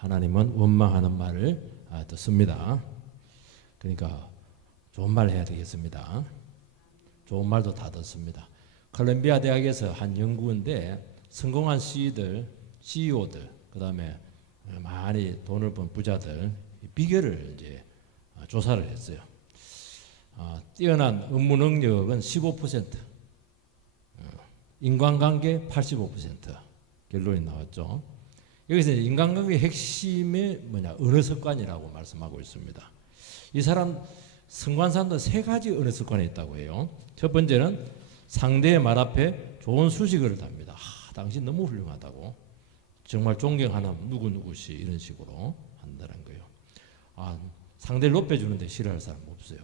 하나님은 원망하는 말을 듣습니다. 그러니까 좋은 말 해야 되겠습니다. 좋은 말도 다 듣습니다. 콜롬비아 대학에서 한 연구인데 성공한 CEO들, 그 다음에 많이 돈을 번 부자들 비결을 이제 조사를 했어요. 뛰어난 업무 능력은 15%, 인간관계 85% 결론이 나왔죠. 여기서 인간관계의 핵심이 뭐냐? 언어 습관이라고 말씀하고 있습니다. 이 사람 성관사도 세 가지 언어 습관이 있다고 해요. 첫 번째는 상대의 말 앞에 좋은 수식어를 답니다. 당신 너무 훌륭하다고, 정말 존경하는 누구누구시, 이런 식으로 한다는 거예요. 상대를 높여주는데 싫어할 사람 없어요.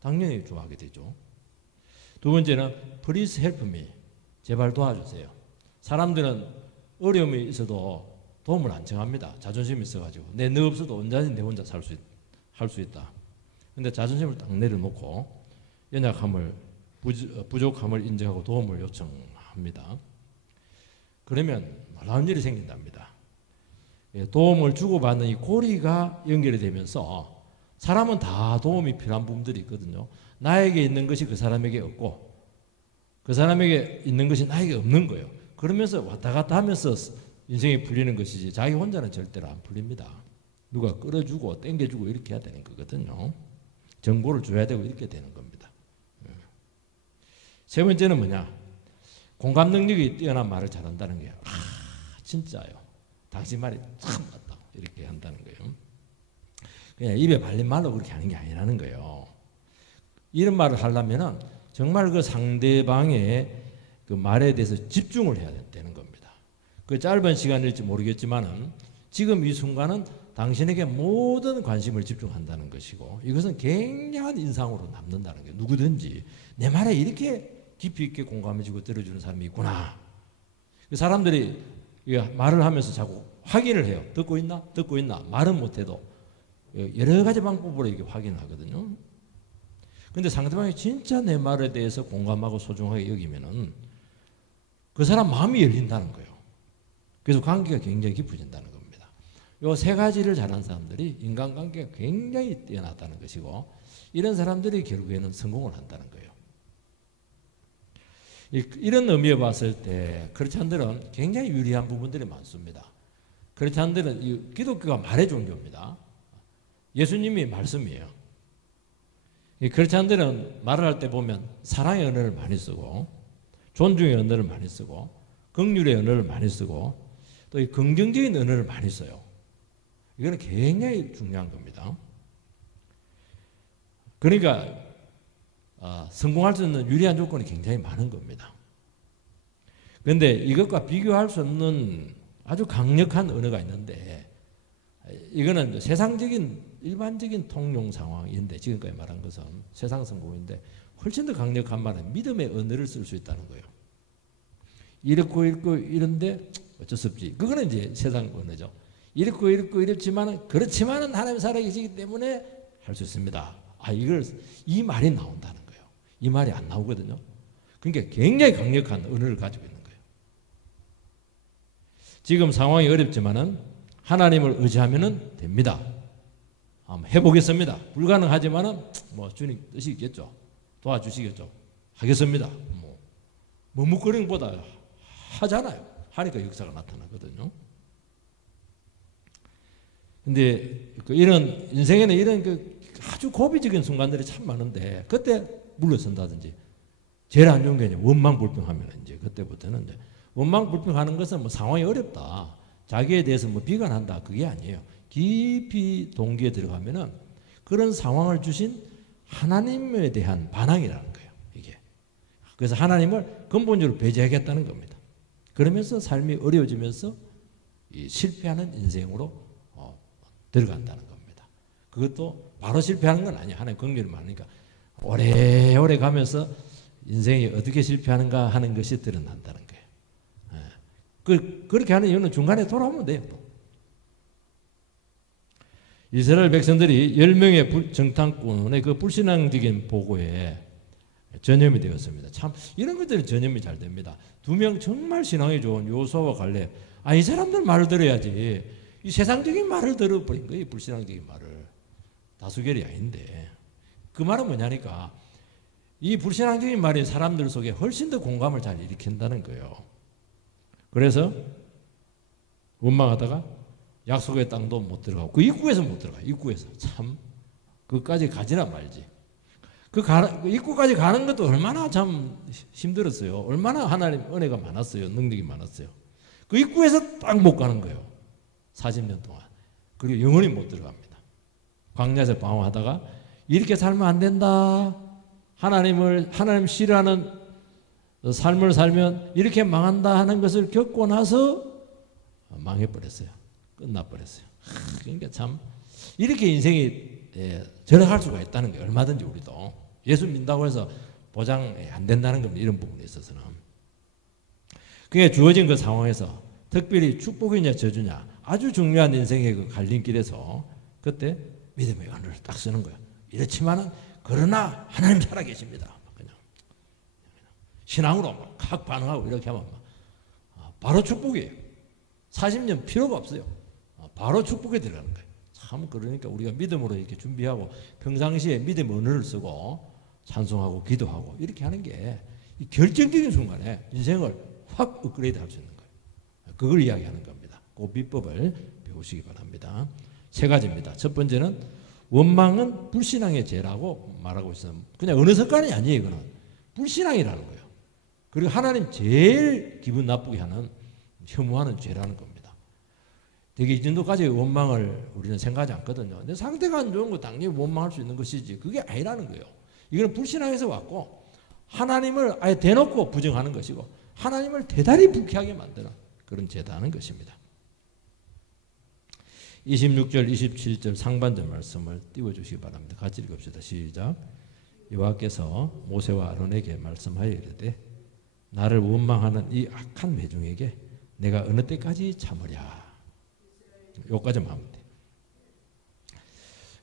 당연히 좋아하게 되죠. 두 번째는 Please help me, 제발 도와주세요. 사람들은 어려움이 있어도 도움을 안 청합니다. 자존심이 있어가지고 너 없어도 언제든지 내 혼자 할 수 있다. 근데 자존심을 딱 내려놓고 연약함을, 부족함을 인정하고 도움을 요청합니다. 그러면 놀라운 일이 생긴답니다. 도움을 주고받는 이 고리가 연결이 되면서 사람은 다 도움이 필요한 부분들이 있거든요. 나에게 있는 것이 그 사람에게 없고 그 사람에게 있는 것이 나에게 없는 거예요. 그러면서 왔다 갔다 하면서 인생이 풀리는 것이지 자기 혼자는 절대로 안 풀립니다. 누가 끌어주고 땡겨주고 이렇게 해야 되는 거거든요. 정보를 줘야 되고 이렇게 되는 겁니다. 세 번째는 뭐냐? 공감 능력이 뛰어난 말을 잘한다는 거예요. 진짜요. 당신 말이 참 맞다. 이렇게 한다는 거예요. 그냥 입에 발린 말로 그렇게 하는 게 아니라는 거예요. 이런 말을 하려면은 정말 그 상대방의 그 말에 대해서 집중을 해야 되는 겁니다. 그 짧은 시간일지 모르겠지만은 지금 이 순간은 당신에게 모든 관심을 집중한다는 것이고 이것은 굉장한 인상으로 남는다는 거예요. 누구든지 내 말에 이렇게 깊이 있게 공감해주고 들어주는 사람이 있구나. 그 사람들이 말을 하면서 자꾸 확인을 해요. 듣고 있나? 듣고 있나? 말은 못해도 여러 가지 방법으로 이렇게 확인하거든요. 근데 상대방이 진짜 내 말에 대해서 공감하고 소중하게 여기면은 그 사람 마음이 열린다는 거예요. 그래서 관계가 굉장히 깊어진다는 겁니다. 이 세 가지를 잘하는 사람들이 인간관계가 굉장히 뛰어나다는 것이고 이런 사람들이 결국에는 성공을 한다는 거예요. 이런 의미에 봤을 때 크리스찬들은 굉장히 유리한 부분들이 많습니다. 크리스찬들은 기독교가 말의 종교입니다. 예수님이 말씀이에요. 크리스찬들은 말을 할 때 보면 사랑의 언어를 많이 쓰고 존중의 언어를 많이 쓰고 긍휼의 언어를 많이 쓰고 또 이 긍정적인 언어를 많이 써요. 이거는 굉장히 중요한 겁니다. 그러니까 성공할 수 있는 유리한 조건이 굉장히 많은 겁니다. 그런데 이것과 비교할 수 없는 아주 강력한 언어가 있는데 이거는 세상적인 일반적인 통용 상황인데 지금까지 말한 것은 세상 성공인데 훨씬 더 강력한 말은 믿음의 언어를 쓸 수 있다는 거예요. 이렇고 이런데 어쩔 수 없지. 그거는 이제 세상 언어죠. 이렇고 이렇지만은 그렇지만은 하나님 살아계시기 때문에 할 수 있습니다. 이 말이 나온다는 거예요. 이 말이 안 나오거든요. 그러니까 굉장히 강력한 언어를 가지고 있는 거예요. 지금 상황이 어렵지만은 하나님을 의지하면은 됩니다. 한번 해보겠습니다. 불가능하지만은 주님 뜻이 있겠죠. 도와주시겠죠. 하겠습니다. 머뭇거리는 것보다 하잖아요. 하니까 역사가 나타나거든요. 근데 이런 인생에는 이런 아주 고비적인 순간들이 참 많은데 그때 물러선다든지 제일 안 좋은 게 원망불평하면 이제 그때부터는 이제 원망불평하는 것은 상황이 어렵다. 자기에 대해서 비관한다. 그게 아니에요. 깊이 동기에 들어가면은 그런 상황을 주신 하나님에 대한 반항이라는 거예요. 이게. 그래서 하나님을 근본적으로 배제하겠다는 겁니다. 그러면서 삶이 어려워지면서 이 실패하는 인생으로 들어간다는 겁니다. 그것도 바로 실패하는 건 아니에요. 하나님 긍휼이 많으니까 오래오래 가면서 인생이 어떻게 실패하는가 하는 것이 드러난다는 거예요. 그렇게 하는 이유는 중간에 돌아오면 돼요. 이스라엘 백성들이 10명의 정탐꾼의 그 불신앙적인 보고에 전염이 되었습니다. 참 이런 것들이 전염이 잘 됩니다. 2명 정말 신앙이 좋은 요수아와 갈렙. 이 사람들 말을 들어야지. 이 세상적인 말을 들어버린 거예요. 불신앙적인 말을. 다수결이 아닌데. 그 말은 뭐냐니까 이 불신앙적인 말이 사람들 속에 훨씬 더 공감을 잘 일으킨다는 거예요. 그래서 원망하다가 약속의 땅도 못 들어가고 그 입구에서 못 들어가. 입구에서 참 그까지 가지나 말지. 그 입구까지 가는 것도 얼마나 참 힘들었어요. 얼마나 하나님 은혜가 많았어요. 능력이 많았어요. 그 입구에서 딱 못 가는 거예요. 40년 동안. 그리고 영원히 못 들어갑니다. 광야에서 방황하다가 이렇게 살면 안 된다. 하나님 싫어하는 삶을 살면 이렇게 망한다 하는 것을 겪고 나서 망해버렸어요. 끝나버렸어요. 그러니까 참 이렇게 인생이 전락할 수가 있다는 게 얼마든지 우리도 예수 믿는다고 해서 보장 안 된다는 겁니다. 이런 부분에 있어서는. 그게 주어진 그 상황에서 특별히 축복이냐 저주냐 아주 중요한 인생의 그 갈림길에서 그때 믿음의 언어를 딱 쓰는 거예요. 이렇지만은 그러나 하나님 살아계십니다. 그냥 신앙으로 막 반응하고 이렇게 하면 바로 축복이에요. 40년 필요가 없어요. 바로 축복에 들어가는 거예요. 참 그러니까 우리가 믿음으로 이렇게 준비하고 평상시에 믿음 언어를 쓰고 찬송하고 기도하고 이렇게 하는 게 이 결정적인 순간에 인생을 확 업그레이드 할 수 있는 거예요. 그걸 이야기하는 겁니다. 그 비법을 배우시기 바랍니다. 세 가지입니다. 첫 번째는 원망은 불신앙의 죄라고 말하고 있어요. 그냥 어느 습관이 아니에요. 이거는 불신앙이라는 거예요. 그리고 하나님 제일 기분 나쁘게 하는 혐오하는 죄라는 겁니다. 되게 이 정도까지 원망을 우리는 생각하지 않거든요. 근데 상태가 안 좋은 거 당연히 원망할 수 있는 것이지 그게 아니라는 거예요. 이거는 불신앙에서 왔고 하나님을 아예 대놓고 부정하는 것이고 하나님을 대단히 불쾌하게 만드는 그런 죄다는 것입니다. 26절, 27절 상반절 말씀을 띄워주시기 바랍니다. 같이 읽읍시다. 시작. 여호와께서 모세와 아론에게 말씀하여 이르되 나를 원망하는 이 악한 회중에게 내가 어느 때까지 참으랴. 여기까지만 하면 돼.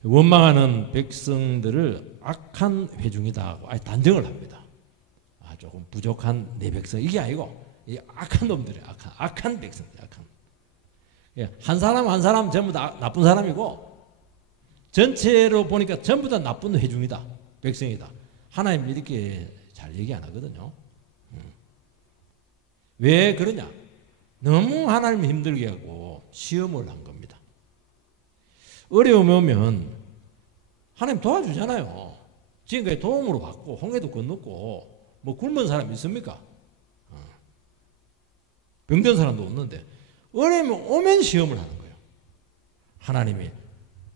원망하는 백성들을 악한 회중이다 하고 아예 단정을 합니다. 조금 부족한 내 백성 이게 아니고 이 악한 놈들이에요. 악한 백성들. 한 사람 한 사람 전부 다 나쁜 사람이고 전체로 보니까 전부 다 나쁜 회중이다. 백성이다. 하나님 이렇게 잘 얘기 안 하거든요. 왜 그러냐? 너무 하나님 힘들게 하고 시험을 한 겁니다. 어려움이 오면 하나님 도와주잖아요. 지금까지 도움으로 받고 홍해도 건넜고 뭐 굶은 사람 있습니까? 병든 사람도 없는데 어려움이 오면 시험을 하는 거예요. 하나님이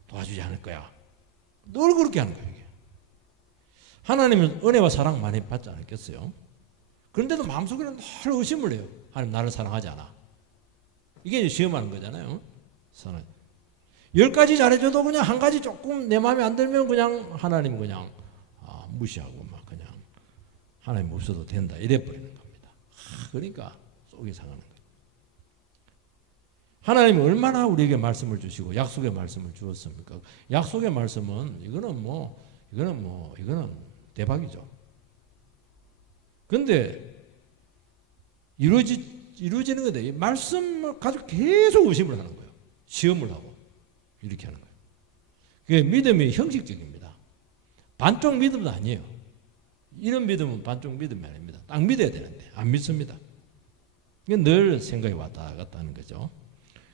도와주지 않을 거야. 늘 그렇게 하는 거예요. 이게. 하나님은 은혜와 사랑 많이 받지 않았겠어요? 그런데도 마음속에는 늘 의심을 해요. 하나님 나를 사랑하지 않아. 이게 시험하는 거잖아요. 10가지 잘해줘도 그냥 한 가지 조금 내 마음에 안 들면 그냥 하나님 그냥 무시하고 막 그냥 하나님 없어도 된다 이래 버리는 겁니다. 그러니까 속이 상하는 거예요. 하나님은 얼마나 우리에게 말씀을 주시고 약속의 말씀을 주었습니까? 약속의 말씀은 이거는 대박이죠. 근데 이루어지는 건데 말씀을 가지고 계속 의심을 하는 거예요. 시험을 하고 이렇게 하는 거예요. 그게 믿음이 형식적입니다. 반쪽 믿음도 아니에요. 이런 믿음은 반쪽 믿음이 아닙니다. 딱 믿어야 되는데 안 믿습니다. 이게 늘 생각이 왔다 갔다 하는 거죠.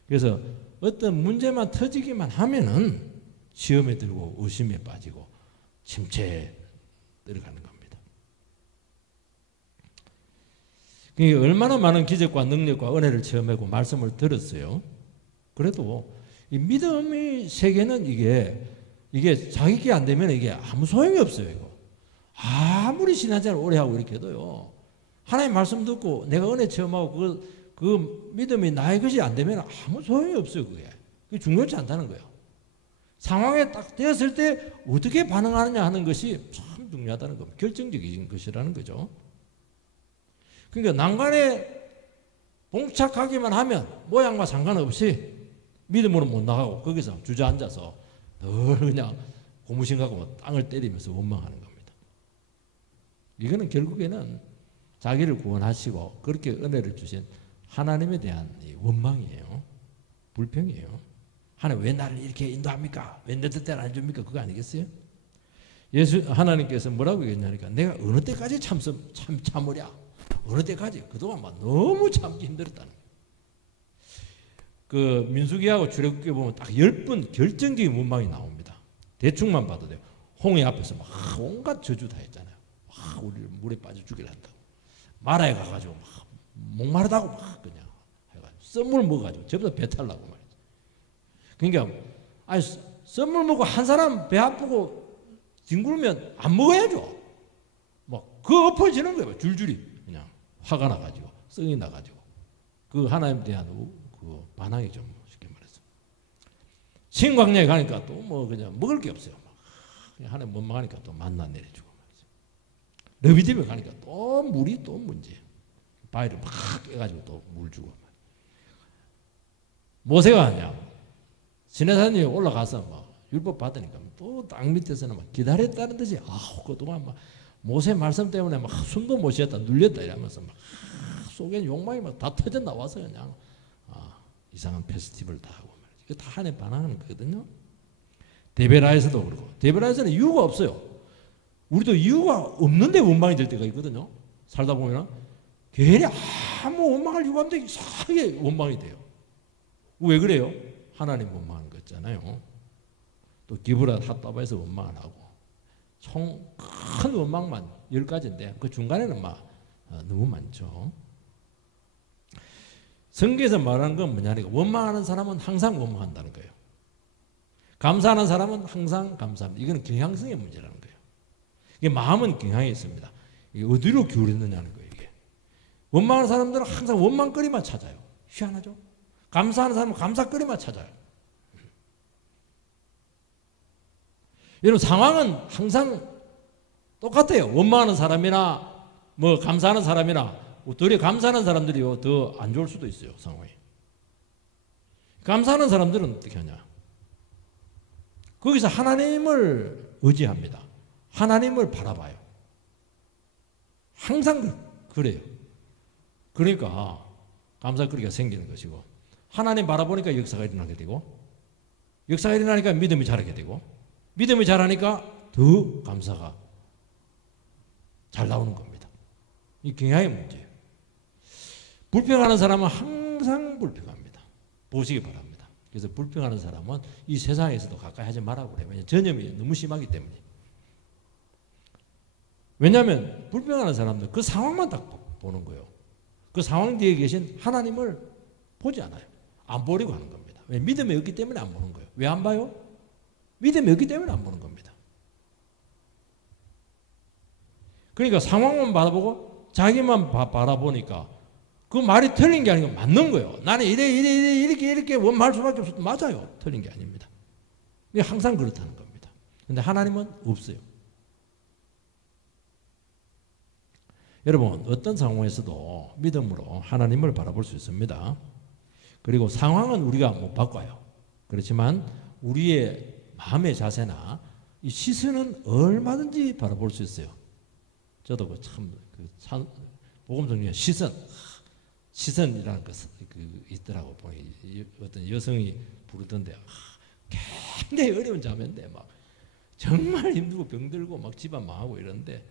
그래서 어떤 문제만 터지기만 하면은 시험에 들고 의심에 빠지고 침체에 들어가는 겁니다. 그게 얼마나 많은 기적과 능력과 은혜를 체험하고 말씀을 들었어요. 그래도 이 믿음의 세계는 이게 자기께 안 되면 이게 아무 소용이 없어요. 이거 아무리 신앙생활 오래 하고 이렇게 해도요. 하나님 말씀 듣고 내가 은혜 체험하고 그 믿음이 나의 것이 안 되면 아무 소용이 없어요. 그게 중요치 않다는 거예요. 상황에 딱 되었을 때 어떻게 반응하느냐 하는 것이 참 중요하다는 겁니다. 결정적인 것이라는 거죠. 그러니까 난간에 봉착하기만 하면 모양과 상관없이 믿음으로 못 나가고 거기서 주저앉아서 늘 그냥 고무신 갖고 땅을 때리면서 원망하는 겁니다. 이거는 결국에는 자기를 구원하시고 그렇게 은혜를 주신 하나님에 대한 원망이에요. 불평이에요. 하나님 왜 나를 이렇게 인도합니까? 왜 내 뜻대로 안 줍니까? 그거 아니겠어요? 하나님께서 뭐라고 얘기했냐니까 내가 어느 때까지 참으랴? 어느 때까지? 그동안 막 너무 참기 힘들었다는 거예요. 그 민수기하고 출애굽기 보면 딱 10번 결정적인 문방이 나옵니다. 대충만 봐도 돼요. 홍해 앞에서 막 온갖 저주 다 했잖아요. 막 우리를 물에 빠져 죽이려 한다고. 마라에 가가지고 막 목마르다고 막 그냥 해가지고 썸물 먹어가지고 전부 다 배탈 나고 말이죠. 그러니까 아니 썸물 먹고 한 사람 배 아프고 뒹굴면 안 먹어야죠. 막 그 엎어지는 거예요. 줄줄이 그냥 화가 나가지고 성이 나가지고 그 하나님에 대한 그 반항이죠. 쉽게 말해서 신광야에 가니까 또 뭐 그냥 먹을 게 없어요. 막 그냥 하나님 원망하니까 또 만나 내려주고 말이죠. 르비딤에 가니까 또 물이 또 문제예요. 바위를 막 깨가지고 또 물 주고 말이죠. 모세가 하냐 시내산에 올라가서 막 율법 받으니까 또 땅 밑에서는 막 기다렸다는 듯이 그동안 막 모세 말씀 때문에 막 숨도 못 쉬었다 눌렸다 이러면서 막 속에 욕망이 막 다 터져 나와서 그냥 이상한 페스티벌 다 하고 말이죠. 이거 다 하나님 반항하는 거거든요. 데베라에서도 그렇고 데베라에서는 이유가 없어요. 우리도 이유가 없는데 원망이 될 때가 있거든요. 살다 보면 괜히 아무 원망할 이유가 없는데 이상하게 원망이 돼요. 왜 그래요? 하나님 원망하는 거 있잖아요. 또 기브라 핫다바에서 원망 안 하고 총 큰 원망만 10가지인데 그 중간에는 막 너무 많죠. 성경에서 말하는 건 뭐냐니까 원망하는 사람은 항상 원망한다는 거예요. 감사하는 사람은 항상 감사합니다. 이거는 경향성의 문제라는 거예요. 이게 마음은 경향이 있습니다. 이게 어디로 기울였느냐는 거예요. 이게 원망하는 사람들은 항상 원망거리만 찾아요. 희한하죠? 감사하는 사람은 감사거리만 찾아요. 여러분 상황은 항상 똑같아요. 원망하는 사람이나 뭐 감사하는 사람이나 도리어 감사하는 사람들이요 더 안 좋을 수도 있어요. 상황이. 감사하는 사람들은 어떻게 하냐? 거기서 하나님을 의지합니다. 하나님을 바라봐요. 항상 그래요. 그러니까 감사거리가 생기는 것이고 하나님 바라보니까 역사가 일어나게 되고 역사가 일어나니까 믿음이 자라게 되고 믿음이 자라니까 더 감사가 잘 나오는 겁니다. 이 경향의 문제예요. 불평하는 사람은 항상 불평합니다. 보시기 바랍니다. 그래서 불평하는 사람은 이 세상에서도 가까이 하지 말라고 그래요. 왜냐하면 전염이 너무 심하기 때문에. 왜냐하면 불평하는 사람들 그 상황만 딱 보는 거예요. 그 상황 뒤에 계신 하나님을 보지 않아요. 안 보려고 하는 겁니다. 왜? 믿음이 없기 때문에 안 보는 거예요. 왜 안 봐요? 믿음이 없기 때문에 안 보는 겁니다. 그러니까 상황만 바라보고 자기만 바라보니까 그 말이 틀린 게 아니고 맞는 거예요. 나는 이렇게 원망할 수밖에 없어도 맞아요. 틀린 게 아닙니다. 이게 항상 그렇다는 겁니다. 그런데 하나님은 없어요. 여러분 어떤 상황에서도 믿음으로 하나님을 바라볼 수 있습니다. 그리고 상황은 우리가 못 바꿔요. 그렇지만 우리의 마음의 자세나 이 시선은 얼마든지 바라볼 수 있어요. 저도 참 복음 중에 시선이라는 거 있더라고. 어떤 여성이 부르던데 굉장히 어려운 자매인데 막 정말 힘들고 병들고 막 집안 망하고 이러는데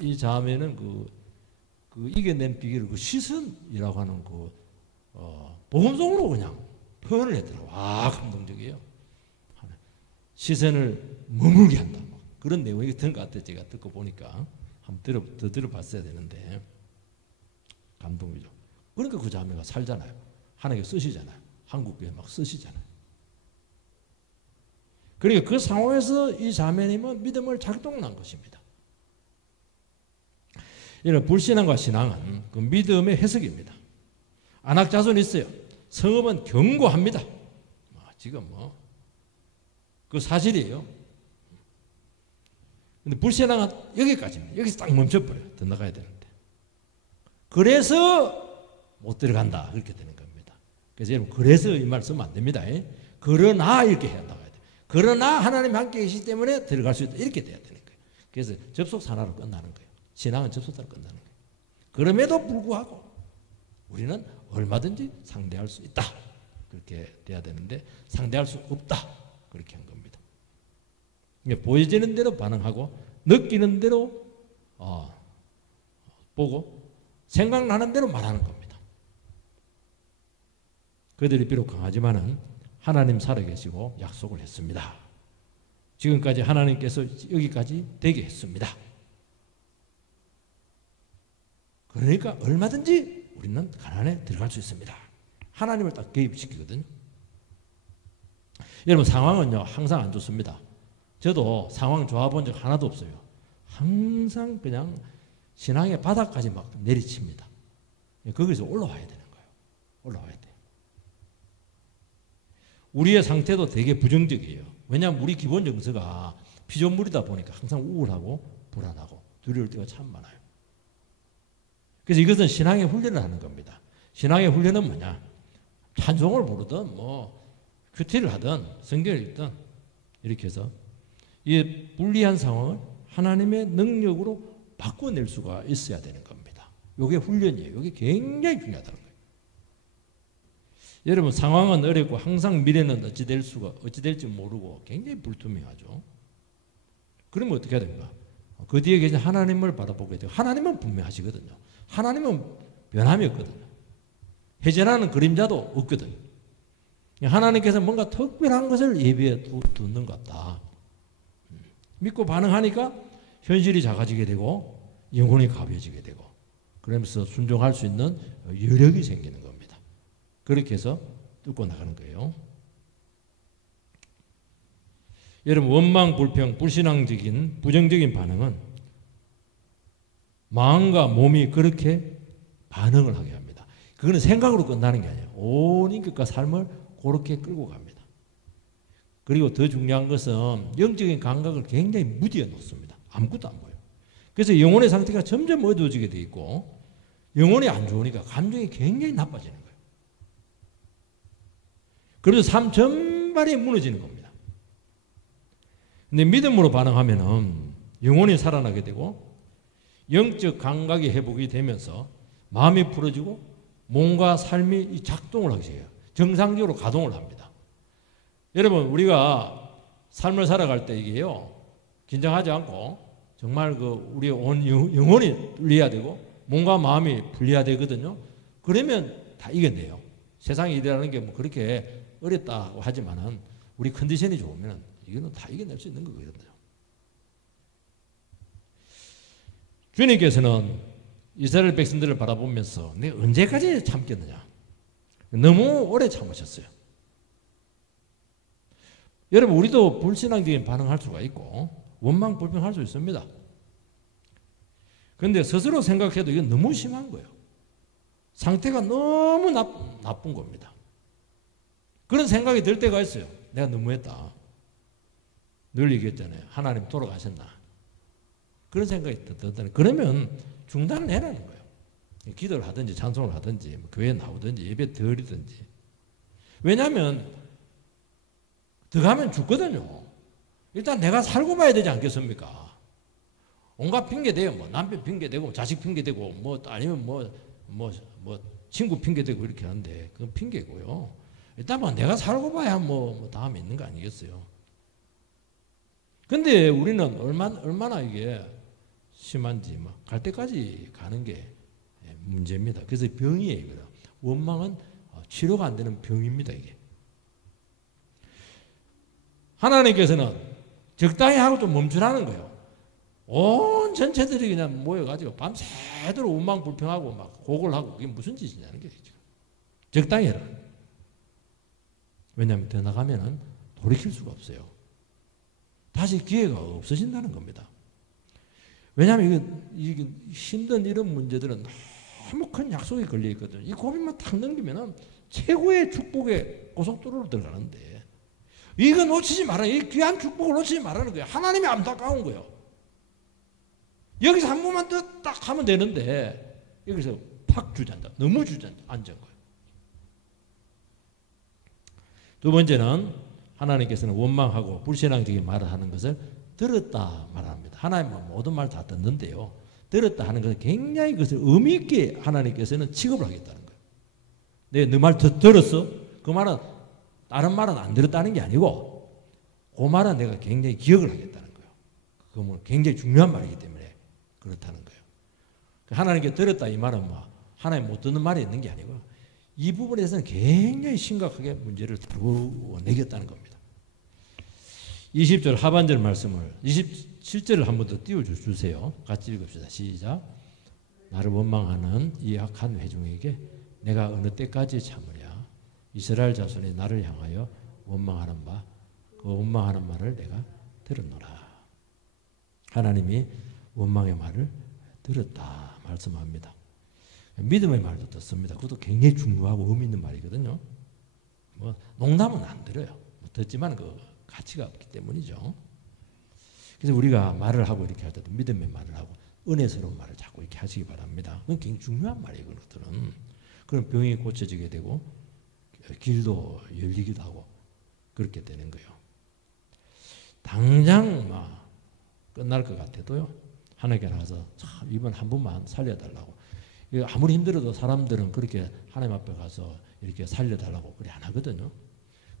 이 자매는 그 이겨낸 비결을 그 시선이라고 하는 복음성으로 그냥 표현을 했더라고. 감동적이에요. 시선을 머물게 한다. 그런 내용이 있던 것 같아요. 제가 듣고 보니까 한번 더 들어봤어야 되는데 감동이죠. 그러니까 그 자매가 살잖아요. 하나님께 쓰시잖아요. 한국교회 막 쓰시잖아요. 그러니까 그 상황에서 이 자매님은 믿음을 작동한 것입니다. 이런 불신앙과 신앙은 그 믿음의 해석입니다. 안악자손이 있어요. 성읍은 견고합니다. 지금 그 사실이에요. 근데 불신앙은 여기까지입니다. 여기서 딱 멈춰버려요. 더 나가야 되는데. 그래서 못 들어간다. 그렇게 되는 겁니다. 그래서 여러분 그래서 이 말 쓰면 안 됩니다. 그러나 이렇게 해야 나가야 돼요. 그러나 하나님 함께 계시기 때문에 들어갈 수 있다. 이렇게 돼야 되는 거예요. 그래서 접속사나로 끝나는 거예요. 신앙은 접속사로 끝나는 거예요. 그럼에도 불구하고 우리는 얼마든지 상대할 수 있다. 그렇게 돼야 되는데 상대할 수 없다. 그렇게 한 겁니다. 보여지는 대로 반응하고 느끼는 대로 보고 생각나는 대로 말하는 겁니다. 그들이 비록 강하지만은 하나님 살아계시고 약속을 했습니다. 지금까지 하나님께서 여기까지 되게 했습니다. 그러니까 얼마든지 우리는 가나안에 들어갈 수 있습니다. 하나님을 딱 개입시키거든요. 여러분 상황은요 항상 안 좋습니다. 저도 상황 좋아본 적 하나도 없어요. 항상 그냥 신앙의 바닥까지 막 내리칩니다. 거기서 올라와야 되는 거예요. 올라와야 돼요. 우리의 상태도 되게 부정적이에요. 왜냐하면 우리 기본 정서가 피조물이다 보니까 항상 우울하고 불안하고 두려울 때가 참 많아요. 그래서 이것은 신앙의 훈련을 하는 겁니다. 신앙의 훈련은 뭐냐? 찬송을 부르든 큐티를 하든 성경을 읽든 이렇게 해서 이 불리한 상황을 하나님의 능력으로 바꿔낼 수가 있어야 되는 겁니다. 이게 훈련이에요. 이게 굉장히 중요하다는 거예요. 여러분 상황은 어렵고 항상 미래는 어찌 될지 모르고 굉장히 불투명하죠. 그러면 어떻게 해야 됩니까? 그 뒤에 계신 하나님을 바라보게 되고 하나님은 분명하시거든요. 하나님은 변함이 없거든요. 해전하는 그림자도 없거든요. 하나님께서 뭔가 특별한 것을 예비해 두는 것 같다. 믿고 반응하니까 현실이 작아지게 되고 영혼이 가벼워지게 되고 그러면서 순종할 수 있는 여력이 생기는 겁니다. 그렇게 해서 뚫고 나가는 거예요. 여러분 원망, 불평, 불신앙적인 부정적인 반응은 마음과 몸이 그렇게 반응을 하게 합니다. 그거는 생각으로 끝나는 게 아니에요. 온 인격과 삶을 그렇게 끌고 갑니다. 그리고 더 중요한 것은 영적인 감각을 굉장히 무디해 놓습니다. 아무것도 안 보여요. 그래서 영혼의 상태가 점점 어두워지게 돼 있고 영혼이 안 좋으니까 감정이 굉장히 나빠지는 거예요. 그래서 삶 전반이 무너지는 겁니다. 근데 믿음으로 반응하면은 영혼이 살아나게 되고 영적 감각이 회복이 되면서 마음이 풀어지고 몸과 삶이 작동을 하게 돼요. 정상적으로 가동을 합니다. 여러분 우리가 삶을 살아갈 때 이게요 긴장하지 않고 정말 우리 온 영혼이 풀려야 되고 몸과 마음이 풀려야 되거든요. 그러면 다 이겨내요. 세상에 일이라는 게 뭐 그렇게 어렵다고 하지만은 우리 컨디션이 좋으면 이거는 다 이겨낼 수 있는 거거든요. 주님께서는 이스라엘 백성들을 바라보면서 내가 언제까지 참겠느냐. 너무 오래 참으셨어요. 여러분 우리도 불신앙적인 반응할 수가 있고 원망 불평할 수 있습니다. 그런데 스스로 생각해도 이건 너무 심한 거예요. 상태가 너무 나쁜 겁니다. 그런 생각이 들 때가 있어요. 내가 너무했다. 늘 얘기했잖아요. 하나님 돌아가셨나. 그런 생각이 들더니 그러면 중단을 해라는 거예요. 기도를 하든지 찬송을 하든지 교회에 나오든지 예배 드리든지. 왜냐하면 들어가면 죽거든요. 일단 내가 살고 봐야 되지 않겠습니까? 온갖 핑계대요. 뭐 남편 핑계대고 자식 핑계대고 뭐 아니면 뭐 친구 핑계대고 이렇게 하는데 그건 핑계고요. 일단 뭐 내가 살고 봐야 뭐 다음에 있는 거 아니겠어요? 근데 우리는 얼마나 이게 심한지 갈 때까지 가는 게 문제입니다. 그래서 병이에요. 원망은 치료가 안 되는 병입니다. 이게. 하나님께서는 적당히 하고 좀 멈추라는 거예요. 온 전체들이 그냥 모여가지고 밤새도록 원망 불평하고 막 고골하고 그게 무슨 짓이냐는 게 지금. 적당히 해라. 왜냐하면 더 나가면은 돌이킬 수가 없어요. 다시 기회가 없어진다는 겁니다. 왜냐하면 이게 힘든 이런 문제들은 너무 큰 약속이 걸려 있거든요. 이 고비만 탁 넘기면은 최고의 축복의 고속도로로 들어가는데 이거 놓치지 말아요. 이 귀한 축복을 놓치지 말라는 거예요. 하나님이 안타까운 거예요. 여기서 한 번만 더 딱 하면 되는데 여기서 팍 주저앉아. 너무 주저앉은 거예요. 두 번째는 하나님께서는 원망하고 불신앙적인 말을 하는 것을 들었다 말합니다. 하나님은 모든 말 다 듣는데요. 들었다 하는 것은 굉장히 그것을 의미 있게 하나님께서는 취급을 하겠다는 거예요. 내 말 들었어? 그 말은 다른 말은 안 들었다는 게 아니고 그 말은 내가 굉장히 기억을 하겠다는 거예요. 그건 굉장히 중요한 말이기 때문에 그렇다는 거예요. 하나님께 들었다 이 말은 뭐 하나님 못 듣는 말이 있는 게 아니고 이 부분에서는 굉장히 심각하게 문제를 드러내겠다는 겁니다. 20절 하반절 말씀을 27절을 한 번 더 띄워주세요. 같이 읽읍시다. 시작. 나를 원망하는 이 악한 회중에게 내가 어느 때까지 참으랴. 이스라엘 자손이 나를 향하여 원망하는 바 그 원망하는 말을 내가 들었노라. 하나님이 원망의 말을 들었다 말씀합니다. 믿음의 말도 듣습니다. 그것도 굉장히 중요하고 의미 있는 말이거든요. 뭐 농담은 안 들어요. 뭐 듣지만 그 가치가 없기 때문이죠. 그래서 우리가 말을 하고 이렇게 할 때도 믿음의 말을 하고 은혜스러운 말을 자꾸 이렇게 하시기 바랍니다. 그건 굉장히 중요한 말이에요. 그것들은. 그럼 병이 고쳐지게 되고 길도 열리기도 하고 그렇게 되는 거예요. 당장 막 끝날 것 같아도요. 하나님께 나가서 참 이번 한 번만 살려달라고. 아무리 힘들어도 사람들은 그렇게 하나님 앞에 가서 이렇게 살려달라고 그래 안 하거든요.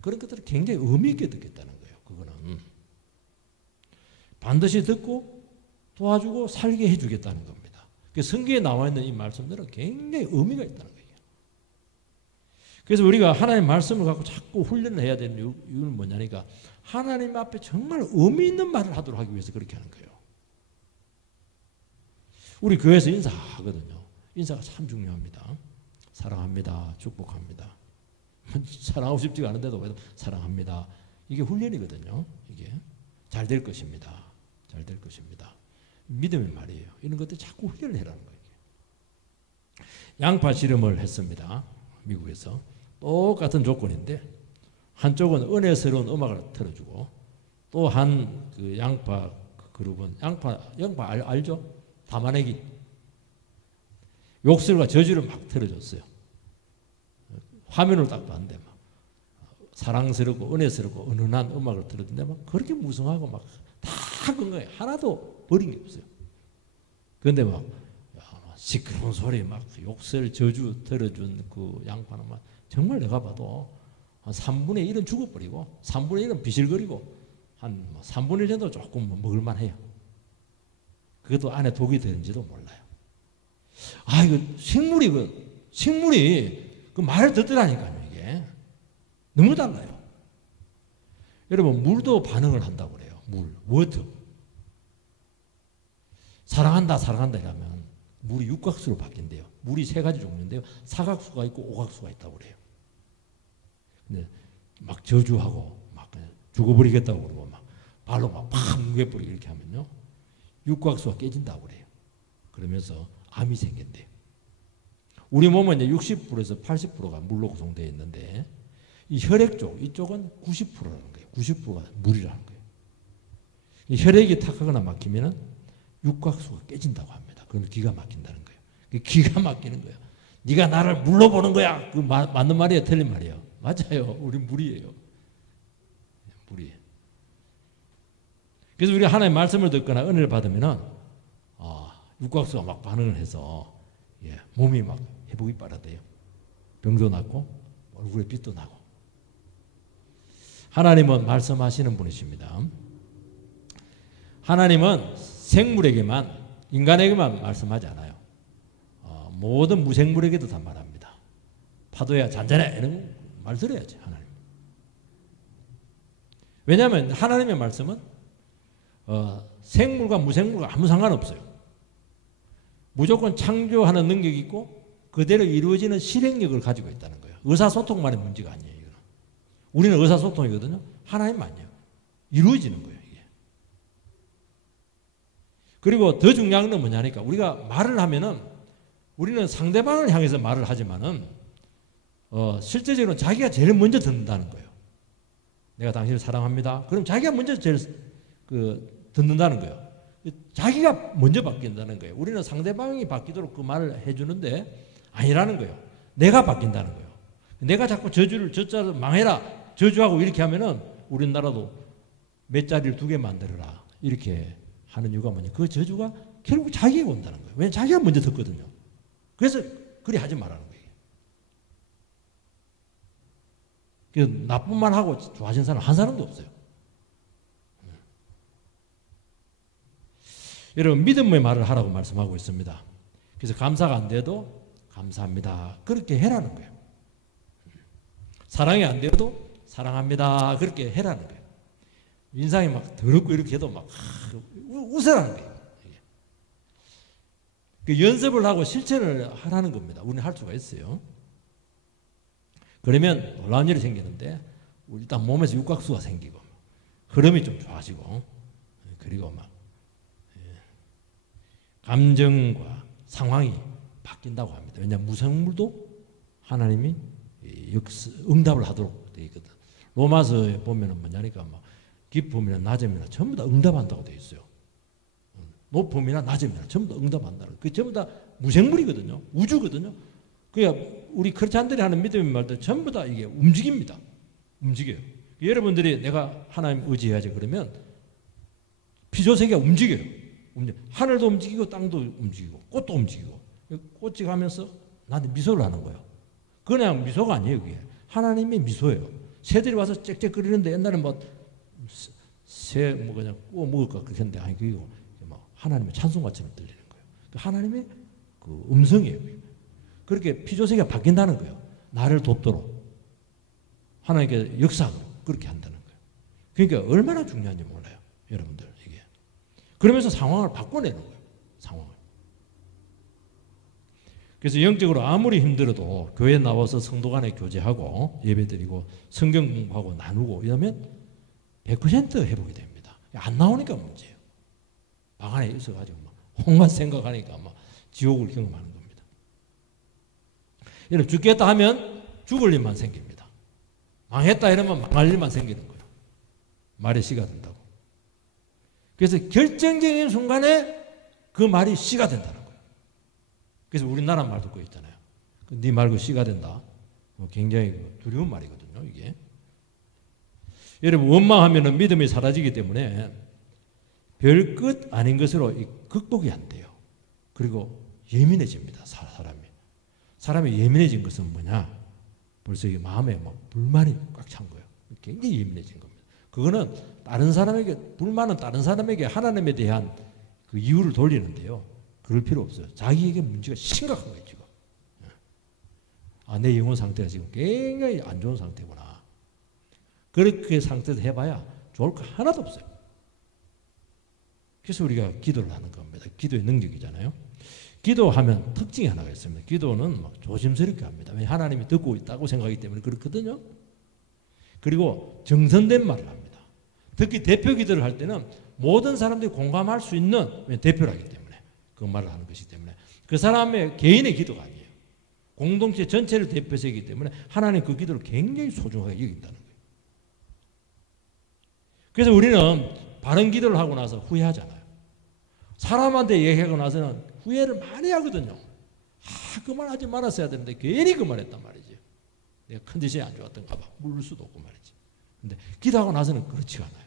그런 것들을 굉장히 의미 있게 듣겠다는 거예요. 그거는 반드시 듣고 도와주고 살게 해주겠다는 겁니다. 성경에 나와 있는 이 말씀들은 굉장히 의미가 있다는 거예요. 그래서 우리가 하나님 말씀을 갖고 자꾸 훈련을 해야 되는 이유는 뭐냐니까 하나님 앞에 정말 의미 있는 말을 하도록 하기 위해서 그렇게 하는 거예요. 우리 교회에서 인사하거든요. 인사가 참 중요합니다. 사랑합니다. 축복합니다. 사랑하고 싶지가 않은데도 왜 사랑합니다. 이게 훈련이거든요. 이게 잘 될 것입니다. 잘 될 것입니다. 믿음의 말이에요. 이런 것들 자꾸 훈련을 해라는 거예요. 양파 씨름을 했습니다. 미국에서 똑같은 조건인데 한쪽은 은혜스러운 음악을 틀어주고 또 한 그 양파 그룹은 양파 알죠? 담아내기 욕설과 저주를 막 틀어줬어요. 화면을 딱 봤는데 막 사랑스럽고 은혜스럽고 은은한 음악을 틀어줬는데 막 그렇게 무성하고 막 다 건 거예요. 하나도 버린 게 없어요. 그런데 막 시끄러운 소리 막 욕설 저주 틀어준 그 양파는 막 정말 내가 봐도 한 3분의 1은 죽어버리고 3분의 1은 비실거리고 한 3분의 1 정도 조금 먹을만 해요. 그것도 안에 독이 되는지도 몰라요. 아, 이거 식물이 그 말을 듣더라니까요, 이게. 너무 달라요. 여러분, 물도 반응을 한다고 그래요. 워터. 사랑한다 이러면 물이 육각수로 바뀐대요. 물이 세 가지 종류인데요. 사각수가 있고 오각수가 있다고 그래요. 근데 막 저주하고 막 죽어버리겠다고 그러고 막 발로 막 팍 뭉개버리고 이렇게 하면요. 육각수가 깨진다고 그래요. 그러면서 암이 생긴대요. 우리 몸은 이제 60%에서 80%가 물로 구성되어 있는데 이 혈액 쪽, 이쪽은 90%라는 거예요. 90%가 물이라는 거예요. 이 혈액이 탁하거나 막히면은 육각수가 깨진다고 합니다. 그러면 기가 막힌다는 거예요. 기가 막히는 거예요. 네가 나를 물로 보는 거야. 그 맞는 말이에요, 틀린 말이에요. 맞아요. 우리 물이에요. 물이. 그래서 우리가 하나님의 말씀을 듣거나 은혜를 받으면은 육각수가 막 반응을 해서 몸이 막 회복이 빠르대요. 병도 낫고 얼굴에 빛도 나고. 하나님은 말씀하시는 분이십니다. 하나님은 생물에게만 인간에게만 말씀하지 않아요. 모든 무생물에게도 다 말합니다. 파도야 잔잔해 이런 말 들어야지 하나님. 왜냐하면 하나님의 말씀은 생물과 무생물과 아무 상관없어요. 무조건 창조하는 능력이 있고 그대로 이루어지는 실행력을 가지고 있다는 거예요. 의사소통만의 문제가 아니에요. 이거는. 우리는 의사소통이거든요. 하나님만요. 이루어지는 거예요. 이게. 그리고 더 중요한 건 뭐냐니까 우리가 말을 하면은 우리는 상대방을 향해서 말을 하지만은 실제적으로 자기가 제일 먼저 듣는다는 거예요. 내가 당신을 사랑합니다. 그럼 자기가 먼저 제일 듣는다는 거예요. 자기가 먼저 바뀐다는 거예요. 우리는 상대방이 바뀌도록 그 말을 해주는데 아니라는 거예요. 내가 바뀐다는 거예요. 내가 자꾸 저자를 망해라 저주하고 이렇게 하면은 우리나라도 몇 자리를 2개 만들어라 이렇게 하는 이유가 뭐냐? 그 저주가 결국 자기에게 온다는 거예요. 왜냐하면 자기가 먼저 듣거든요. 그래서 그리 하지 말라는 거예요. 그래서 나쁜 말 하고 좋아하시는 사람 한 사람도 없어요. 여러분 믿음의 말을 하라고 말씀하고 있습니다. 그래서 감사가 안 돼도 감사합니다. 그렇게 해라는 거예요. 사랑이 안 돼도 사랑합니다. 그렇게 해라는 거예요. 인상이 막 더럽고 이렇게 해도 막 웃으라는 거예요. 그 연습을 하고 실천을 하라는 겁니다. 우리는 할 수가 있어요. 그러면 놀라운 일이 생기는데 일단 몸에서 육각수가 생기고 흐름이 좀 좋아지고 그리고 막 감정과 상황이 바뀐다고 합니다. 왜냐하면 무생물도 하나님이 응답을 하도록 되어 있거든. 로마서에 보면은 뭐냐니까 막 기쁨이나 낮음이나 전부 다 응답한다고 되어 있어요. 높음이나 낮음이나 전부 다 응답한다는. 그 전부 다 무생물이거든요. 우주거든요. 그러니까 우리 크리스찬들이 하는 믿음의 말들 전부 다 이게 움직입니다. 움직여요. 여러분들이 내가 하나님 의지해야지 그러면 피조세계가 움직여요. 하늘도 움직이고 땅도 움직이고 꽃도 움직이고 꽃이 가면서 나한테 미소를 하는 거예요. 그냥 미소가 아니에요. 그게 하나님의 미소예요. 새들이 와서 짹짹거리는데 옛날에 새 그냥 구워 먹을까 그렇게 했는데 아니 그게 하나님의 찬송가처럼 들리는 거예요. 하나님의 그 음성이에요. 그렇게 피조세계가 바뀐다는 거예요. 나를 돕도록 하나님께 역사하고 그렇게 한다는 거예요. 그러니까 얼마나 중요한지 몰라요. 여러분들 이게. 그러면서 상황을 바꿔내는 거예요. 상황을. 그래서 영적으로 아무리 힘들어도 교회에 나와서 성도 간에 교제하고 예배드리고 성경 공부하고 나누고 이러면 100% 회복이 됩니다. 안 나오니까 문제예요. 방 안에 있어가지고 막 온갖 생각하니까 막 지옥을 경험하는 겁니다. 여러분 죽겠다 하면 죽을 일만 생깁니다. 망했다 이러면 망할 일만 생기는 거예요. 말의 씨가 된다고. 그래서 결정적인 순간에 그 말이 씨가 된다는 거예요. 그래서 우리나라 말도 그거 있잖아요. 네 말고 씨가 된다. 굉장히 두려운 말이거든요. 이게. 여러분 원망하면 믿음이 사라지기 때문에 별것 아닌 것으로 극복이 안 돼요. 그리고 예민해집니다. 사람이 예민해진 것은 뭐냐? 벌써 이 마음에 막 불만이 꽉 찬 거예요. 굉장히 예민해진 겁니다. 그거는 다른 사람에게 불만은 다른 사람에게 하나님에 대한 그 이유를 돌리는데요. 그럴 필요 없어요. 자기에게 문제가 심각한 거예요. 지금. 내 영혼 상태가 지금 굉장히 안 좋은 상태구나. 그렇게 상태에서 해봐야 좋을 거 하나도 없어요. 그래서 우리가 기도를 하는 겁니다. 기도의 능력이잖아요. 기도하면 특징이 하나가 있습니다. 기도는 막 조심스럽게 합니다. 왜냐하면 하나님이 듣고 있다고 생각하기 때문에 그렇거든요. 그리고 정선된 말을 합니다. 특히 대표 기도를 할 때는 모든 사람들이 공감할 수 있는 대표라기 때문에 그 말을 하는 것이기 때문에 그 사람의 개인의 기도가 아니에요. 공동체 전체를 대표해서 하기 때문에 하나님 그 기도를 굉장히 소중하게 여긴다는 거예요. 그래서 우리는 바른 기도를 하고 나서 후회하잖아요. 사람한테 얘기하고 나서는 후회를 많이 하거든요. 그 말 하지 말았어야 되는데 괜히 그 말 했단 말이지. 내가 컨디션이 안 좋았던가 봐. 물을 수도 없고 말이지. 근데 기도하고 나서는 그렇지가 않아요.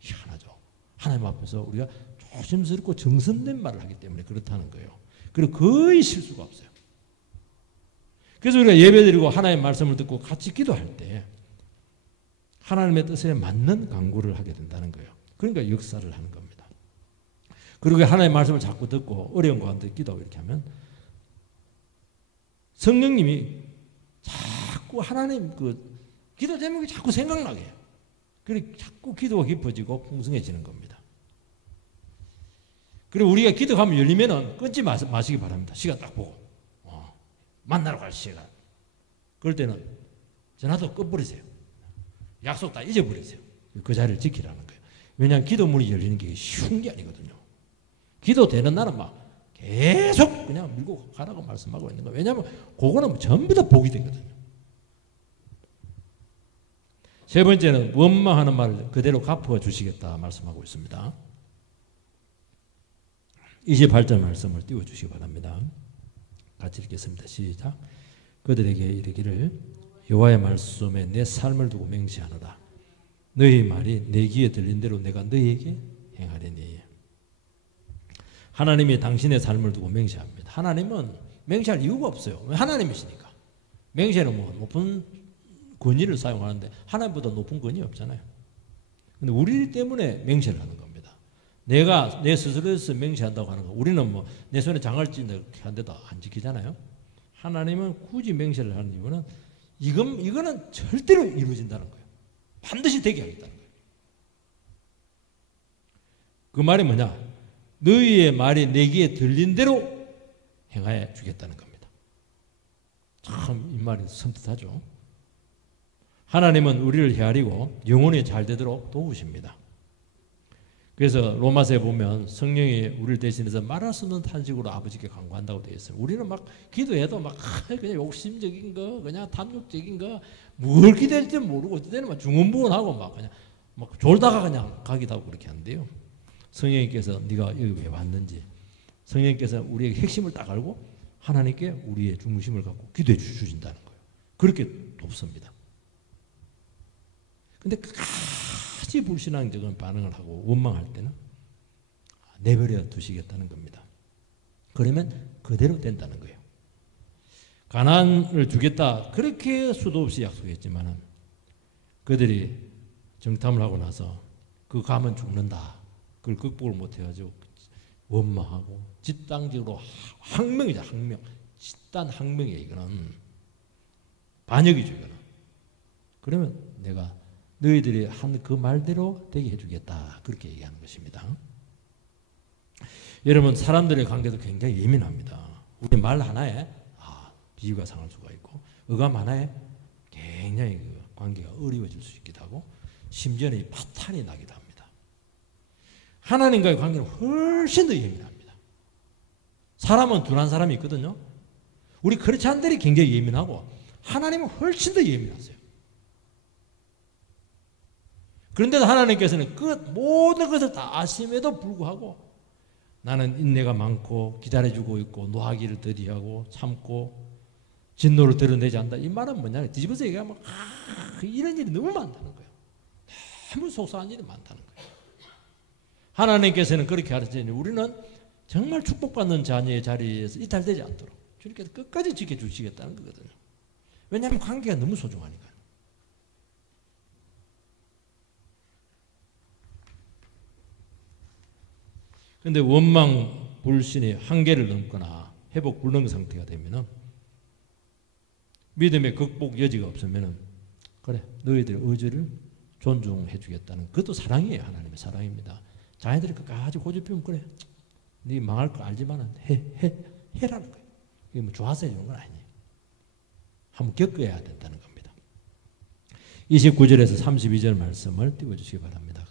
희한하죠. 하나님 앞에서 우리가 조심스럽고 정선된 말을 하기 때문에 그렇다는 거예요. 그리고 거의 실수가 없어요. 그래서 우리가 예배드리고 하나님의 말씀을 듣고 같이 기도할 때 하나님의 뜻에 맞는 간구를 하게 된다는 거예요. 그러니까 역사를 하는 겁니다. 그리고 하나님의 말씀을 자꾸 듣고 어려운 가운데 기도하고 이렇게 하면 성령님이 자꾸 하나님 그 기도 제목이 자꾸 생각나게 해요. 그리고 자꾸 기도가 깊어지고 풍성해지는 겁니다. 그리고 우리가 기도하면 열리면은 끊지 마시기 바랍니다. 시간 딱 보고 만나러 갈 시간. 그럴 때는 전화도 꺼버리세요. 약속 다 잊어버리세요. 그 자리를 지키라는 거예요. 왜냐하면 기도문이 열리는 게 쉬운 게 아니거든요. 기도되는 날은 막 계속 그냥 밀고 가라고 말씀하고 있는 거예요. 왜냐하면 그거는 전부 다 복이 되거든요. 세 번째는 원망하는 말을 그대로 갚아 주시겠다 말씀하고 있습니다. 28절 말씀을 띄워주시기 바랍니다. 같이 읽겠습니다. 시작. 그들에게 이르기를 여호와의 말씀에 내 삶을 두고 맹세하노라. 너희 말이 내 귀에 들린 대로 내가 너희에게 행하리니. 하나님이 당신의 삶을 두고 맹세합니다. 하나님은 맹세할 이유가 없어요. 하나님이시니까. 맹세는 뭐 높은 권위를 사용하는데 하나님보다 높은 권위 없잖아요. 근데 우리 때문에 맹세를 하는 겁니다. 내가 내 스스로에서 맹세한다고 하는 거. 우리는 뭐 내 손에 장을 찢는다 이렇게 하는데도 안 지키잖아요. 하나님은 굳이 맹세를 하는 이유는 이거는 절대로 이루어진다는 거예요. 반드시 되게 하겠다는 거예요. 그 말이 뭐냐? 너희의 말이 내 귀에 들린 대로 행하여 주겠다는 겁니다. 참 이 말이 섬뜩하죠. 하나님은 우리를 헤아리고 영혼이 잘 되도록 도우십니다. 그래서 로마서에 보면 성령이 우리를 대신해서 말할 수 없는 탄식으로 아버지께 간구한다고 되어 있어요. 우리는 막 기도해도 막 그냥 욕심적인 거, 그냥 탐욕적인 거, 뭘 기도할지 모르고 그때는 막 중언부언하고 막 그냥 막 졸다가 그냥 가기도 하고 그렇게 하는데요. 성령님께서 네가 여기 왜 왔는지, 성령님께서 우리에게 핵심을 딱 알고 하나님께 우리의 중심을 갖고 기도해 주신다는 거예요. 그렇게 돕습니다. 근데 끝까지 불신앙적인 반응을 하고 원망할 때는 내버려 두시겠다는 겁니다. 그러면 그대로 된다는 거예요. 가나안을 주겠다 그렇게 수도 없이 약속했지만은 그들이 정탐을 하고 나서 그 가면 죽는다. 그걸 극복을 못해가지고 원망하고 집단적으로 항명이죠. 항명. 집단 항명이에요. 이거는 반역이죠. 이거는. 그러면 내가 너희들이 한 그 말대로 되게 해주겠다. 그렇게 얘기하는 것입니다. 여러분 사람들의 관계도 굉장히 예민합니다. 우리 말 하나에 비유가 상할 수가 있고 어감 하나에 굉장히 그 관계가 어려워질 수 있기도 하고 심지어는 파탄이 나기도 합니다. 하나님과의 관계는 훨씬 더 예민합니다. 사람은 둔한 사람이 있거든요. 우리 그렇지 않은 들이 굉장히 예민하고 하나님은 훨씬 더 예민하세요. 그런데도 하나님께서는 그 모든 것을 다 아심에도 불구하고 나는 인내가 많고 기다려주고 있고 노하기를 더디하고 참고 진노를 드러내지 않는다. 이 말은 뭐냐? 뒤집어서 얘기하면 이런 일이 너무 많다는 거예요. 너무 속상한 일이 많다는 거예요. 하나님께서는 그렇게 하시니 우리는 정말 축복받는 자녀의 자리에서 이탈되지 않도록 주님께서 끝까지 지켜주시겠다는 거거든요. 왜냐하면 관계가 너무 소중하니까요. 그런데 원망, 불신이 한계를 넘거나 회복 불능 상태가 되면은 믿음의 극복 여지가 없으면은 그래 너희들의 의지를 존중해 주겠다는 그것도 사랑이에요. 하나님의 사랑입니다. 자녀들이 끝까지 고집피우면 그래 네 망할 거 알지만은 해라는 거예요. 이게 뭐 좋아서 해주는 건 아니에요. 한번 겪어야 된다는 겁니다. 29절에서 32절 말씀을 띄워주시기 바랍니다.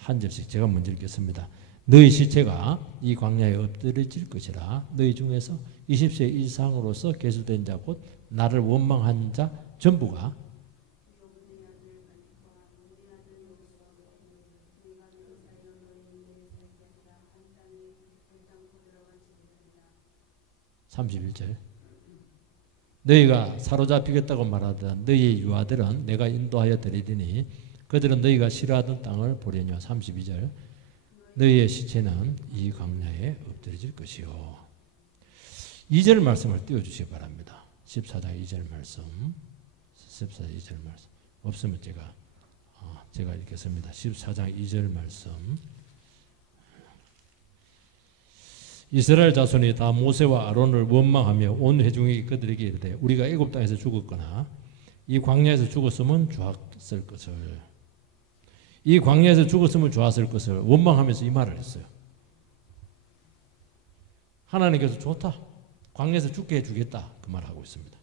한 절씩 제가 먼저 읽겠습니다. 너희 시체가 이 광야에 엎드려질 것이라 너희 중에서 20세 이상으로서 계수된 자 곧 나를 원망한 자 전부가 (31절) 너희가 사로잡히겠다고 말하던 너희의 유아들은 내가 인도하여 드리리니 그들은 너희가 싫어하던 땅을 보려니와 (32절) 너희의 시체는 이 광야에 엎드려질 것이요. 2절 말씀을 띄워주시기 바랍니다. 14장 2절 말씀. 14장 2절 말씀. 없으면 제가 읽겠습니다. 14장 2절 말씀. 이스라엘 자손이 다 모세와 아론을 원망하며 온 회중이 그들에게 이르되 우리가 애굽 땅에서 죽었거나 이 광야에서 죽었으면 좋았을 것을 이 광야에서 죽었으면 좋았을 것을 원망하면서 이 말을 했어요. 하나님께서 좋다. 광야에서 죽게 해주겠다. 그 말을 하고 있습니다.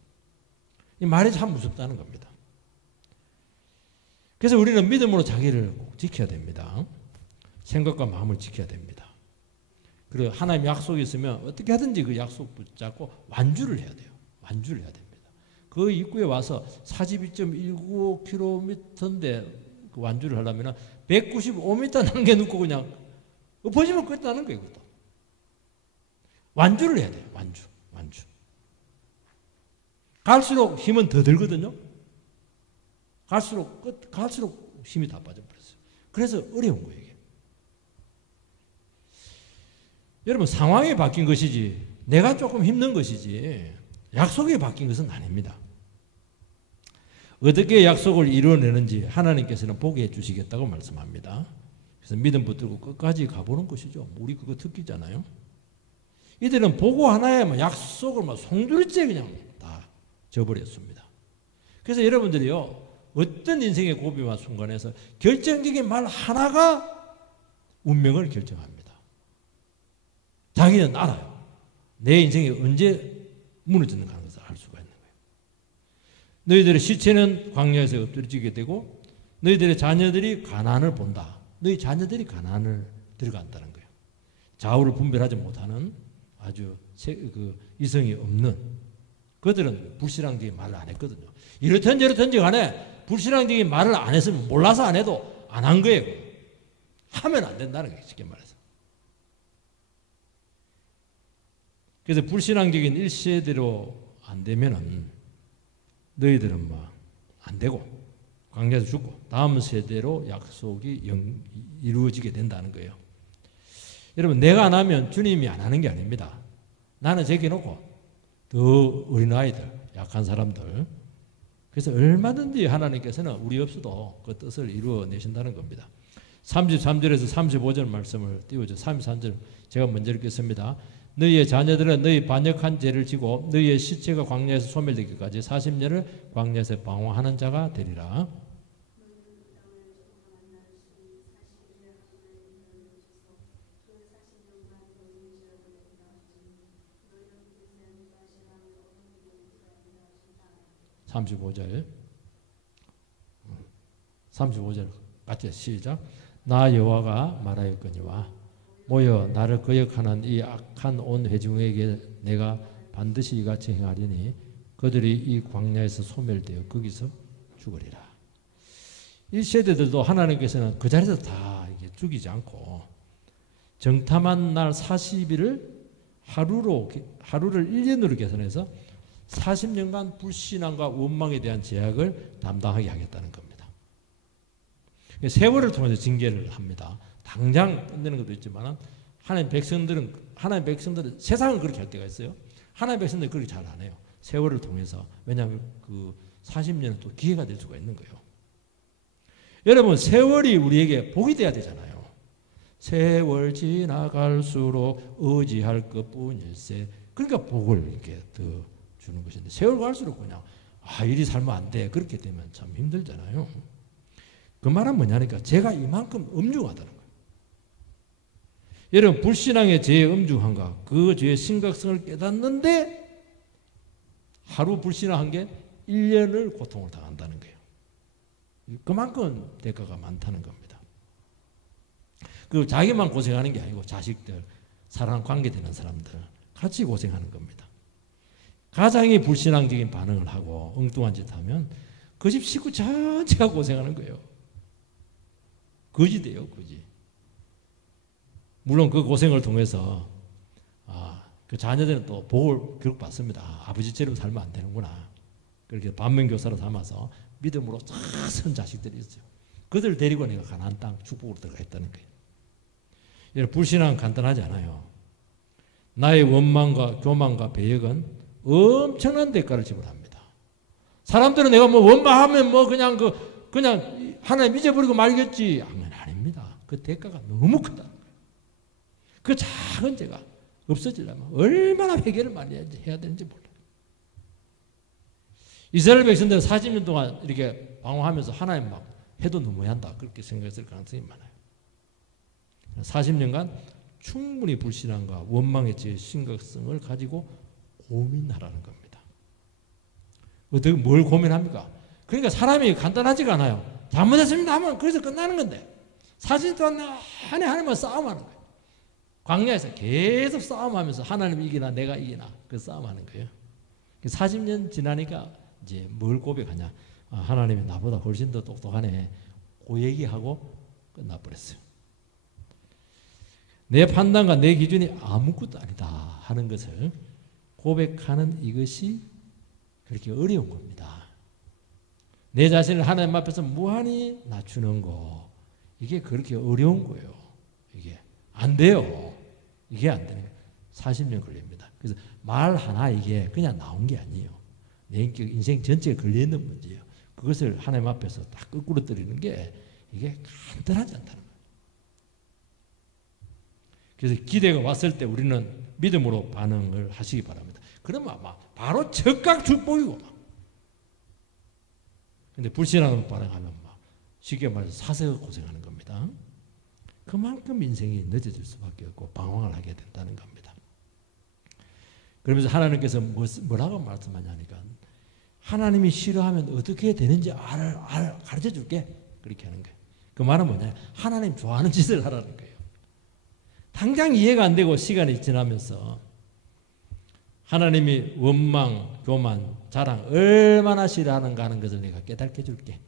이 말이 참 무섭다는 겁니다. 그래서 우리는 믿음으로 자기를 꼭 지켜야 됩니다. 생각과 마음을 지켜야 됩니다. 그리고 하나님의 약속이 있으면 어떻게 하든지 그 약속 붙잡고 완주를 해야 돼요. 완주를 해야 됩니다. 그 입구에 와서 42.195km인데 그 완주를 하려면 195m 남겨놓고 그냥 엎어지면 끝나는 거예요. 그것도. 완주를 해야 돼요. 완주. 갈수록 힘은 더 들거든요. 갈수록 힘이 다 빠져버렸어요. 그래서 어려운 거예요. 이게. 여러분 상황이 바뀐 것이지 내가 조금 힘든 것이지 약속이 바뀐 것은 아닙니다. 어떻게 약속을 이루어내는지 하나님께서는 보게 해주시겠다고 말씀합니다. 그래서 믿음 붙들고 끝까지 가보는 것이죠. 우리 그거 듣기잖아요. 이들은 보고 하나에 약속을 송두리째 그냥 다 저버렸습니다. 그래서 여러분들이요, 어떤 인생의 고비와 순간에서 결정적인 말 하나가 운명을 결정합니다. 자기는 알아요. 내 인생이 언제 무너지는 것을 알 수가 있는 거예요. 너희들의 시체는 광야에서 엎드려지게 되고 너희들의 자녀들이 가나안을 본다. 너희 자녀들이 가나안을 들어간다는 거예요. 좌우를 분별하지 못하는 아주 이성이 없는 그들은 불신앙적인 말을 안 했거든요. 이렇든 저렇든지 간에 불신앙적인 말을 안 했으면 몰라서 안 해도 안 한 거예요. 하면 안 된다는 거예요. 쉽게 말해서. 그래서 불신앙적인 일세대로 안 되면은 너희들은 안 되고 광야에서 죽고 다음 세대로 약속이 이루어지게 된다는 거예요. 여러분, 내가 안 하면 주님이 안 하는 게 아닙니다. 나는 제껴놓고 더 어린아이들, 약한 사람들, 그래서 얼마든지 하나님께서는 우리 없어도 그 뜻을 이루어내신다는 겁니다. 33절에서 35절 말씀을 띄우죠. 33절 제가 먼저 읽겠습니다. 너희의 자녀들은 너희 반역한 죄를 지고 너희의 시체가 광야에서 소멸되기까지 40년을 광야에서 방황하는 자가 되리라. (35절) 같이 시작. 나 여호와가 말하였거니와 모여 나를 거역하는 이 악한 온 회중에게 내가 반드시 이같이 행하리니 그들이 이 광야에서 소멸되어 거기서 죽으리라. 이 세대들도 하나님께서는 그 자리에서 다 죽이지 않고 정탐한 날 40일을 하루를 1년으로 계산해서 40년간 불신앙과 원망에 대한 제약을 담당하게 하겠다는 겁니다. 세월을 통해서 징계를 합니다. 당장 끝내는 것도 있지만 하나님 백성들은 세상은 그렇게 할 때가 있어요. 하나님 백성들은 그렇게 잘 안 해요. 세월을 통해서. 왜냐하면 그 40년은 또 기회가 될 수가 있는 거예요. 여러분, 세월이 우리에게 복이 돼야 되잖아요. 세월 지나갈수록 의지할 것뿐일세. 그러니까 복을 이렇게 더 주는 것인데 세월 갈수록 그냥 이리 살면 안 돼. 그렇게 되면 참 힘들잖아요. 그 말은 뭐냐니까 제가 이만큼 엄중하다는 거예요. 여러분, 불신앙의 죄의 엄중함과 그 죄의 심각성을 깨닫는데 하루 불신앙한 게 1년을 고통을 당한다는 거예요. 그만큼 대가가 많다는 겁니다. 그 자기만 고생하는 게 아니고 자식들, 사랑 관계되는 사람들 같이 고생하는 겁니다. 가장이 불신앙적인 반응을 하고 엉뚱한 짓 하면 그 집 식구 전체가 고생하는 거예요. 거지 돼요, 거지. 물론 그 고생을 통해서 그 자녀들은 또 복을 교육 받습니다. 아버지처럼 살면 안 되는구나. 그렇게 반면교사로 삼아서 믿음으로 선 자식들이 있어요. 그들 데리고 내가 가나안 땅 축복으로 들어가겠다는 거예요. 여러분, 불신앙은 간단하지 않아요. 나의 원망과 교만과 배역은 엄청난 대가를 지불합니다. 사람들은 내가 원망하면 그냥 하나님 잊어버리고 말겠지. 아닙니다. 그 대가가 너무 크다. 그 작은 죄가 없어지려면 얼마나 회개를 많이 해야 되는지 몰라요. 이스라엘 백성들은 40년 동안 이렇게 방황하면서 하나님 해도 너무 한다. 그렇게 생각했을 가능성이 많아요. 40년간 충분히 불신앙과 원망의 죄의 심각성을 가지고 고민하라는 겁니다. 어떻게 뭘 고민합니까? 그러니까 사람이 간단하지가 않아요. 잘못했습니다 하면 거기서 끝나는 건데 40년 동안 하나님과 싸움하는 거예요. 광야에서 계속 싸움하면서 하나님 이기나 내가 이기나 그 싸움하는 거예요. 40년 지나니까 이제 뭘 고백하냐? 하나님이 나보다 훨씬 더 똑똑하네. 그 얘기하고 끝나버렸어요. 내 판단과 내 기준이 아무것도 아니다 하는 것을 고백하는 이것이 그렇게 어려운 겁니다. 내 자신을 하나님 앞에서 무한히 낮추는 거, 이게 그렇게 어려운 거예요. 이게 안 돼요. 이게 안 되는 거예요. 40년 걸립니다. 그래서 말 하나 이게 그냥 나온 게 아니에요. 내 인생 전체에 걸려있는 문제예요. 그 그것을 하나님 앞에서 딱 거꾸로 때리는 게 이게 간단하지 않다는 거예요. 그래서 기대가 왔을 때 우리는 믿음으로 반응을 하시기 바랍니다. 그러면 막 바로 즉각 축복이고 막. 근데 불신앙으로 반응하면 막 쉽게 말해서 사세가 고생하는 겁니다. 그만큼 인생이 늦어질 수밖에 없고 방황을 하게 된다는 겁니다. 그러면서 하나님께서 뭐라고 말씀하냐니까 하나님이 싫어하면 어떻게 되는지 가르쳐 줄게. 그렇게 하는 거예요. 그 말은 뭐냐? 하나님 좋아하는 짓을 하라는 거예요. 당장 이해가 안 되고 시간이 지나면서 하나님이 원망, 교만, 자랑 얼마나 싫어하는가 하는 것을 내가 깨닫게 해줄게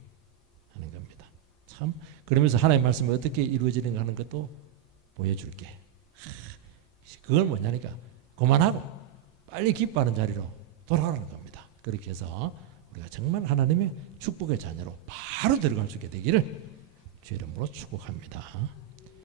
하는 겁니다. 참 그러면서 하나님의 말씀이 어떻게 이루어지는가 하는 것도 보여줄게. 그걸 뭐냐니까 그만하고 빨리 기뻐하는 자리로 돌아가는 겁니다. 그렇게 해서 우리가 정말 하나님의 축복의 자녀로 바로 들어갈 수 있게 되기를 주의 이름으로 축복합니다.